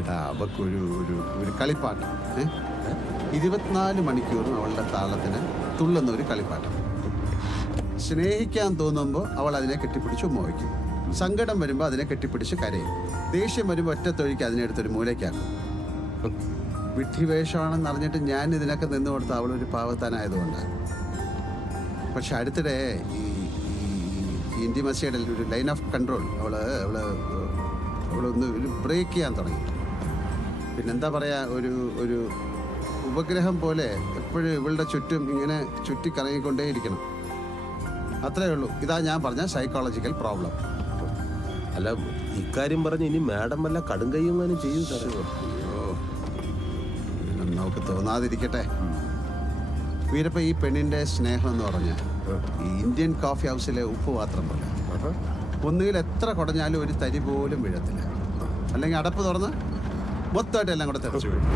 എടാ അവക്കൊരു ഒരു ഒരു കളിപ്പാട്ടം 24 മണിക്കൂറും അവളുടെ താളത്തിന് തുള്ളുന്ന ഒരു കളിപ്പാട്ടം. സ്നേഹിക്കാൻ തോന്നുമ്പോൾ അവൾ അതിനെ കെട്ടിപ്പിടിച്ച് ഉമ്മവയ്ക്കും. സങ്കടം വരുമ്പോൾ അതിനെ കെട്ടിപ്പിടിച്ച് കരയും. ദേഷ്യം വരുമ്പോൾ ഒറ്റത്തൊഴിക്ക് അതിനെ എടുത്തൊരു മൂലയ്ക്കാക്കും. വിഡ്ഢിവേഷമാണെന്ന് അറിഞ്ഞിട്ട് ഞാൻ ഇതിനൊക്കെ നിന്ന് കൊടുത്ത അവളൊരു പാവത്താനായതുകൊണ്ടാണ്. പക്ഷെ അടുത്തിടെ ഈ ഇൻറ്റിമസിയുടെ ഒരു ലൈൻ ഓഫ് കൺട്രോൾ അവളൊന്ന് ഒരു ബ്രേക്ക് ചെയ്യാൻ തുടങ്ങി. പിന്നെന്താ പറയുക, ഒരു ഉപഗ്രഹം പോലെ എപ്പോഴും ഇവളുടെ ചുറ്റും ഇങ്ങനെ ചുറ്റിക്കറങ്ങിക്കൊണ്ടേയിരിക്കണം. അത്രേ ഉള്ളൂ. ഇതാ ഞാൻ പറഞ്ഞ സൈക്കോളജിക്കൽ പ്രോബ്ലം. അല്ല, ഇക്കാര്യം പറഞ്ഞ് ഇനി മാഡം വല്ല കടും കയ്യുങ്ങാനും ചെയ്യൂ സാറേ. നമുക്ക് തോന്നാതിരിക്കട്ടെ. വീരപ്പ, ഈ പെണ്ണിന്റെ സ്നേഹം എന്ന് പറഞ്ഞാൽ ഈ ഇന്ത്യൻ കോഫി ഹൗസിലെ ഉപ്പ് പാത്രം പോലെ. ഒന്നുകിൽ എത്ര കുടഞ്ഞാലും ഒരു തരി പോലും വീഴത്തില്ല. അല്ലെങ്കിൽ അടപ്പ് തുറന്ന് മൊത്തമായിട്ട് എല്ലാം കൂടെ തെറിച്ചു വീഴും.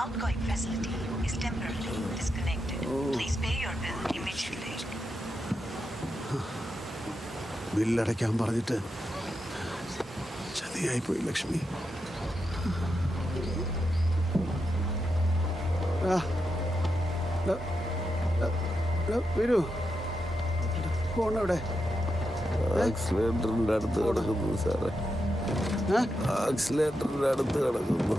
Outgoing facility is temporarily disconnected. Please pay your bill immediately. ബില്ലടയ്ക്കാൻ പറഞ്ഞിട്ട് ചതിയായി പോയി ലക്ഷ്മി. വരൂ, ഫോണെവിടെ? ആക്സിലേറ്ററിന്റെ അടുത്ത് കിടക്കുന്നു സാറേ. ആക്സിലേറ്ററിന്റെ അടുത്ത് കിടക്കുന്നു.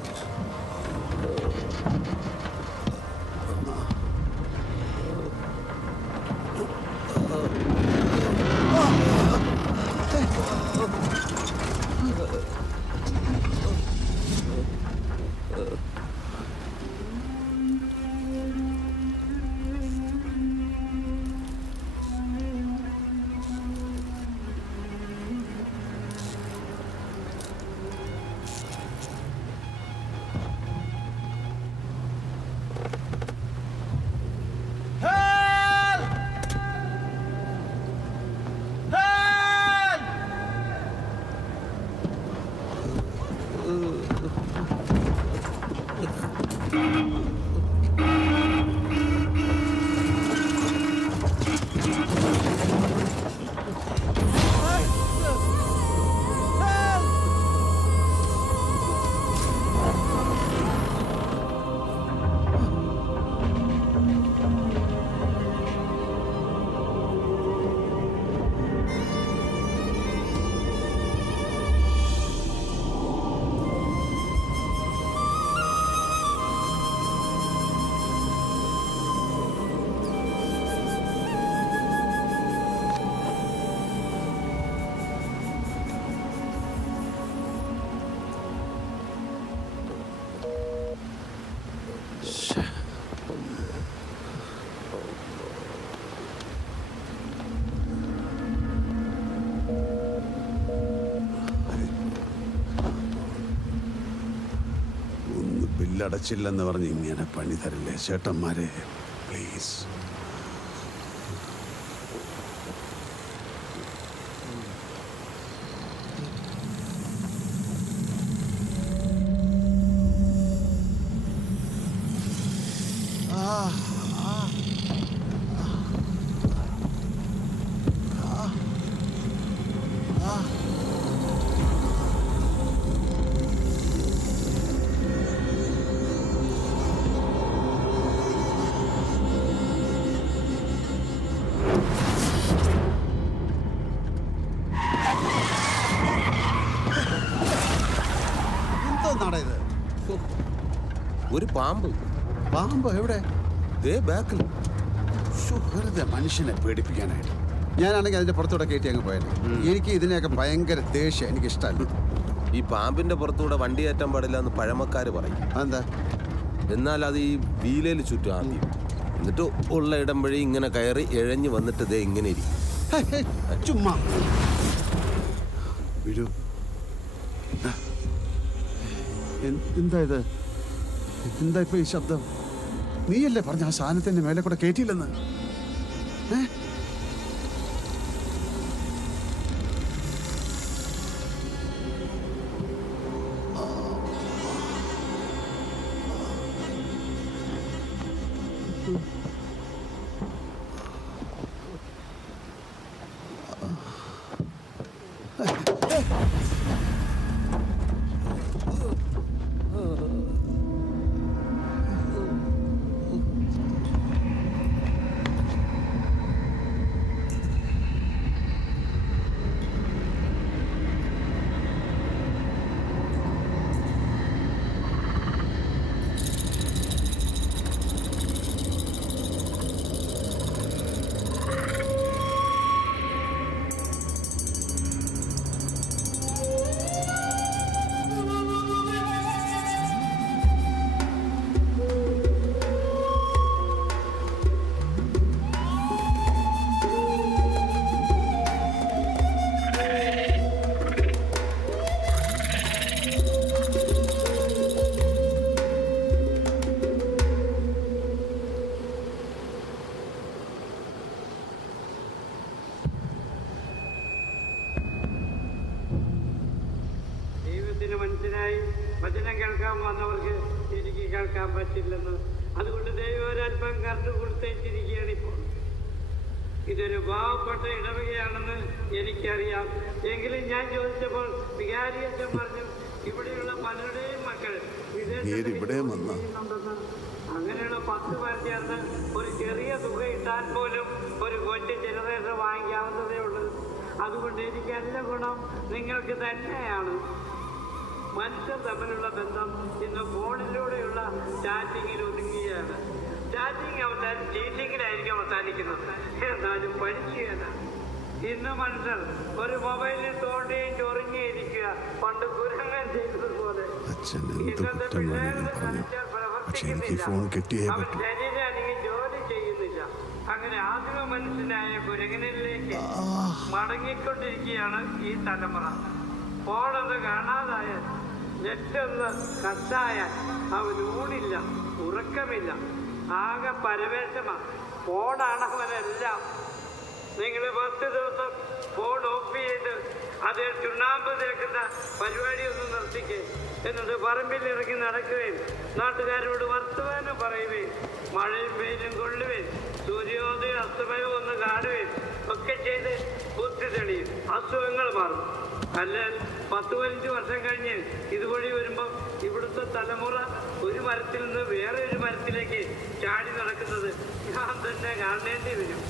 ബില്ലടച്ചില്ലെന്ന് പറഞ്ഞ് ഇങ്ങനെ പണി തരില്ലേ ചേട്ടന്മാരെ, പ്ലീസ്. എന്തോന്നാടാ ഇത്? ഒരു പാമ്പ്. പാമ്പ് എവിടെ? ദേ ബാക്കിൽ. വെറുതെ മനുഷ്യനെ പേടിപ്പിക്കാനായിട്ട്. ഞാനാണെങ്കിൽ അതിന്റെ പുറത്തൂടെ കയറ്റി അങ്ങ് പോയത്. എനിക്ക് ഇതിനെയൊക്കെ ഭയങ്കര ദേഷ്യം, എനിക്ക് ഇഷ്ടമല്ല. ഈ പാമ്പിന്റെ പുറത്തൂടെ വണ്ടി കയറ്റാൻ പാടില്ല എന്ന് പഴമക്കാര് പറയും. അതെന്താ? എന്നാൽ അത് ഈ വീലയിൽ ചുറ്റും ആദ്യം, എന്നിട്ട് ഉള്ള ഇടം വഴി ഇങ്ങനെ കയറി ഇഴഞ്ഞു വന്നിട്ട് ദേ ഇങ്ങനെ ഇരിക്കും. ചുമ്മാ വിടൂ. എന്താ ഇത്? എന്താ ഇപ്പൊ ഈ ശബ്ദം? നീയല്ലേ പറഞ്ഞ ആ സാധനത്തിന്റെ മേലെ കൂടെ കയറ്റിയില്ലെന്ന്? മനസ്സിലായി. വചനം കേൾക്കാൻ വന്നവർക്ക് എനിക്ക് കേൾക്കാൻ പറ്റില്ലെന്ന്. അതുകൊണ്ട് ദൈവം ഒരല്പം കറണ്ട് കൊടുത്തേച്ചിരിക്കുകയാണ് ഇപ്പോൾ. ഇതൊരു പാവപ്പെട്ട ഇടവകയാണെന്ന് എനിക്കറിയാം. എങ്കിലും ഞാൻ ചോദിച്ചപ്പോൾ വികാരിയച്ഛൻ പറഞ്ഞു ഇവിടെയുള്ള പലരുടെയും മക്കൾ വിദേശത്തുണ്ടെന്ന്. അങ്ങനെയുള്ള 10 പേർ ചേർന്ന് ഒരു ചെറിയ തുക ഇട്ടാൽ പോലും ഒരു കൊച്ചു ജനറേറ്റർ വാങ്ങിക്കാവുന്നതേ ഉള്ളൂ. അതുകൊണ്ട് എനിക്ക് എല്ലാ ഗുണം നിങ്ങൾക്ക് തന്നെയാണ്. മനുഷ്യർ തമ്മിലുള്ള ബന്ധം ഇന്ന് ഫോണിലൂടെയുള്ള ചാറ്റിങ്ങിൽ ഒതുങ്ങുകയാണ്. ചാറ്റിങ് അവസാനം ചീറ്റിങ്ങിലായിരിക്കും അവസാനിക്കുന്നത്. എന്നാലും പഠിക്കുകയല്ല. ഇന്ന് മനുഷ്യർ ഒരു മൊബൈലിൽ തോണ്ടിയും ചൊറിഞ്ഞിരിക്കുക. പണ്ട് കുരങ്ങൻ ചെയ്തതുപോലെ. ഇന്നത്തെ പിള്ളേരുടെ കളിച്ചാൽ പ്രവർത്തിക്കുന്നില്ല. അവർ ശരീരം അല്ലെങ്കിൽ ജോലി ചെയ്യുന്നില്ല. അങ്ങനെ ആദിമ മനുഷ്യനായ കുരങ്ങനിലേക്ക് മടങ്ങിക്കൊണ്ടിരിക്കുകയാണ് ഈ തലമുറ. ഫോണൊന്ന് കാണാതായാൽ, നെറ്റൊന്ന് കട്ടായാൽ അവൻ ഊണില്ല, ഉറക്കമില്ല, ആകെ പരവേശമാണ്. ഫോണാണ് അവനെല്ലാം. നിങ്ങൾ 10 ദിവസം ഫോൺ ഓഫ് ചെയ്ത് അതിൽ ചുണ്ണാമ്പ് തേക്കുന്ന പരിപാടി ഒന്ന് നിർത്തിക്കേ. എന്നിട്ട് പറമ്പിൽ ഇറങ്ങി നടക്കുകയും നാട്ടുകാരോട് വർത്തമാനം പറയുകയും മഴയും വെയിലും കൊള്ളുകയും സൂര്യോദയം അസ്തമയവും ഒന്ന് കാണുകയും ഒക്കെ ചെയ്ത് ബുദ്ധി തെളിയും, അസുഖങ്ങൾ മാറും. അല്ല 10-15 വർഷം കഴിഞ്ഞ് ഇതുവഴി വരുമ്പോൾ ഇവിടുത്തെ തലമുറ ഒരു മരത്തിൽ നിന്ന് വേറെ ഒരു മരത്തിലേക്ക് ചാടി നടക്കുന്നത് ഞാൻ തന്നെ കാണേണ്ടി വരും.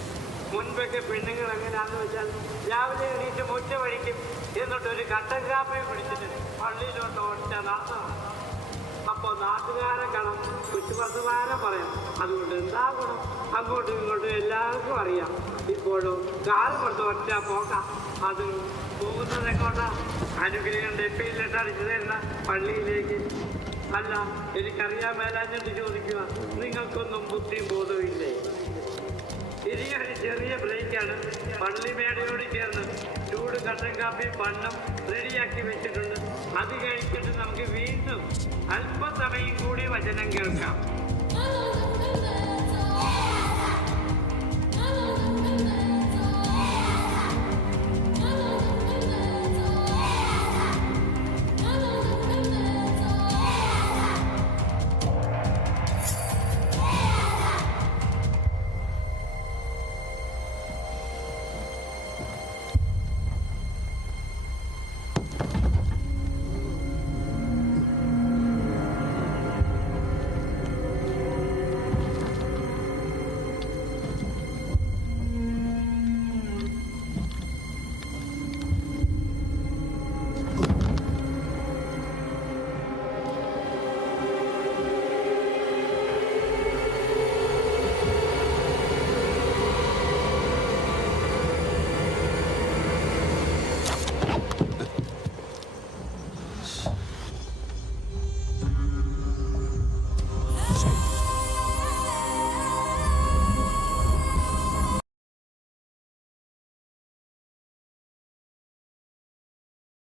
മുൻപൊക്കെ പെണ്ണുങ്ങൾ എങ്ങനെയാണെന്ന് വെച്ചാൽ രാവിലെ എണീറ്റ് മുറ്റ വഴിക്കും, എന്നിട്ടൊരു കട്ടൻ കാപ്പി പിടിച്ചിട്ട് പള്ളിയിലോട്ട് ഒറ്റ നടത്തണം. അപ്പോൾ നാട്ടുകാരെ കണം കുറ്റുപസുകാരം പറയാം. അതുകൊണ്ട് എന്താ ഗുണം? അങ്ങോട്ടും ഇങ്ങോട്ടും എല്ലാവർക്കും അറിയാം. ഇപ്പോഴും കാറ് കൊടുത്ത് ഒറ്റ പോക്കാം. അത് പോകുന്നത് എങ്ങോട്ടാ? അനുഗ്രഹം ഡെപ്പിയിലിട്ട് അടിച്ചു തരുന്ന പള്ളിയിലേക്ക്. അല്ല, എനിക്കറിയാൻ മേലാഞ്ഞിട്ട് ചോദിക്കുക, നിങ്ങൾക്കൊന്നും ബുദ്ധിയും ബോധവും ഇല്ലേ? ഇനി ഒരു ചെറിയ ബ്രേക്കാണ്. പള്ളിമേടയോട് ചേർന്ന് ചൂട് കട്ടൻ കാപ്പിയും പണ്ണും റെഡിയാക്കി വെച്ചിട്ടുണ്ട്. അത് കഴിച്ചിട്ട് നമുക്ക് വീണ്ടും അല്പസമയം കൂടി വചനം കേൾക്കാം.